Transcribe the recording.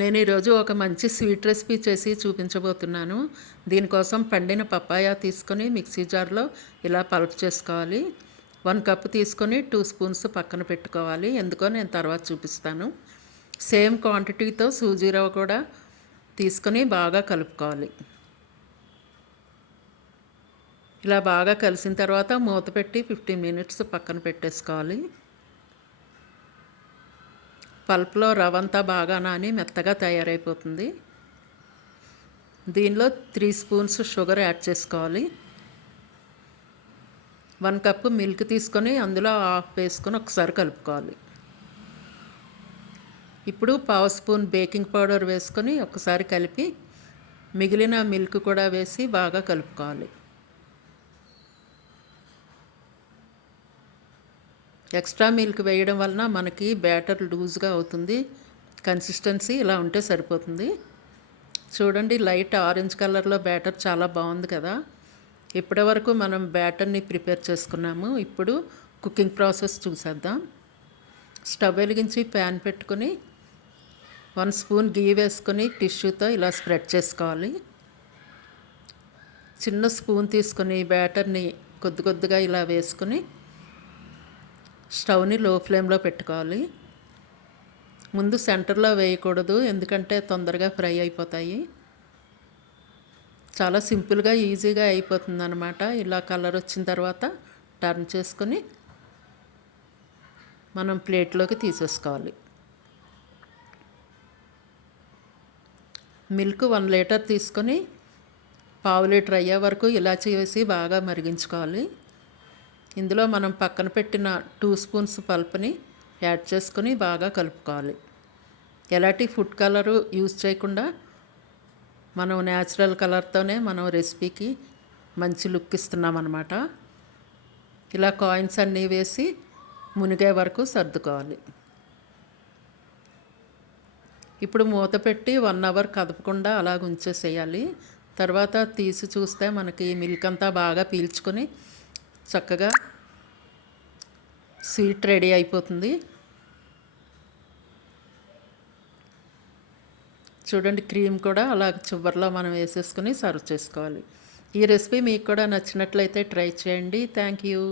నేను ఈరోజు ఒక మంచి స్వీట్ రెసిపీ చేసి చూపించబోతున్నాను. దీనికోసం పండిన పప్పాయ తీసుకొని మిక్సీ జార్లో ఇలా పల్ప్ చేసుకోవాలి. వన్ కప్ తీసుకొని టూ స్పూన్స్ పక్కన పెట్టుకోవాలి. ఎందుకో నేను తర్వాత చూపిస్తాను. సేమ్ క్వాంటిటీతో సూజీ రవ్వ కూడా తీసుకొని బాగా కలుపుకోవాలి. ఇలా బాగా కలిసిన తర్వాత మూత పెట్టి ఫిఫ్టీన్ మినిట్స్ పక్కన పెట్టేసుకోవాలి. పల్ప్లో రవ్వ అంతా బాగా నాని మెత్తగా తయారైపోతుంది. దీనిలో త్రీ స్పూన్స్ షుగర్ యాడ్ చేసుకోవాలి. వన్ కప్పు మిల్క్ తీసుకొని అందులో హాఫ్ వేసుకొని ఒకసారి కలుపుకోవాలి. ఇప్పుడు పావు స్పూన్ బేకింగ్ పౌడర్ వేసుకొని ఒకసారి కలిపి మిగిలిన మిల్క్ కూడా వేసి బాగా కలుపుకోవాలి. ఎక్స్ట్రా మిల్క్ వేయడం వలన మనకి బ్యాటర్ లూజ్గా అవుతుంది. కన్సిస్టెన్సీ ఇలా ఉంటే సరిపోతుంది. చూడండి లైట్ ఆరెంజ్ కలర్లో బ్యాటర్ చాలా బాగుంది కదా. ఇప్పటి వరకు మనం బ్యాటర్ని ప్రిపేర్ చేసుకున్నాము. ఇప్పుడు కుకింగ్ ప్రాసెస్ చూసేద్దాం. స్టవ్ వెలిగించి ప్యాన్ పెట్టుకొని వన్ స్పూన్ గీ వేసుకొని టిష్యూతో ఇలా స్ప్రెడ్ చేసుకోవాలి. చిన్న స్పూన్ తీసుకొని బ్యాటర్ని కొద్ది కొద్దిగా ఇలా వేసుకొని స్టవ్ని లో ఫ్లేమ్లో పెట్టుకోవాలి. ముందు సెంటర్లో వేయకూడదు ఎందుకంటే తొందరగా ఫ్రై అయిపోతాయి. చాలా సింపుల్గా ఈజీగా అయిపోతుంది అనమాట ఇలా కలర్ వచ్చిన తర్వాత టర్న్ చేసుకొని మనం ప్లేట్లోకి తీసేసుకోవాలి. మిల్క్ వన్ లీటర్ తీసుకొని పావు లీటర్ అయ్యే వరకు ఇలా వేసి బాగా మరిగించుకోవాలి. ఇందులో మనం పక్కన పెట్టిన టూ స్పూన్స్ పల్ప్ని యాడ్ చేసుకొని బాగా కలుపుకోవాలి. ఎలాంటి ఫుడ్ కలరు యూజ్ చేయకుండా మనం న్యాచురల్ కలర్తోనే మనం రెసిపీకి మంచి లుక్ ఇస్తున్నాం అనమాట ఇలా కాయిన్స్ అన్నీ వేసి మునిగే వరకు సర్దుకోవాలి. ఇప్పుడు మూత పెట్టి వన్ అవర్ కదపకుండా అలా ఉంచేసేయాలి. తర్వాత తీసి చూస్తే మనకి మిల్క్ అంతా బాగా పీల్చుకొని చక్కగా స్వీట్ రెడీ అయిపోతుంది. చూడండి క్రీమ్ కూడా అలా చివరిలో మనం వేసేసుకొని సర్వ్ చేసుకోవాలి. ఈ రెసిపీ మీకు కూడా నచ్చినట్లయితే ట్రై చేయండి. Thank you.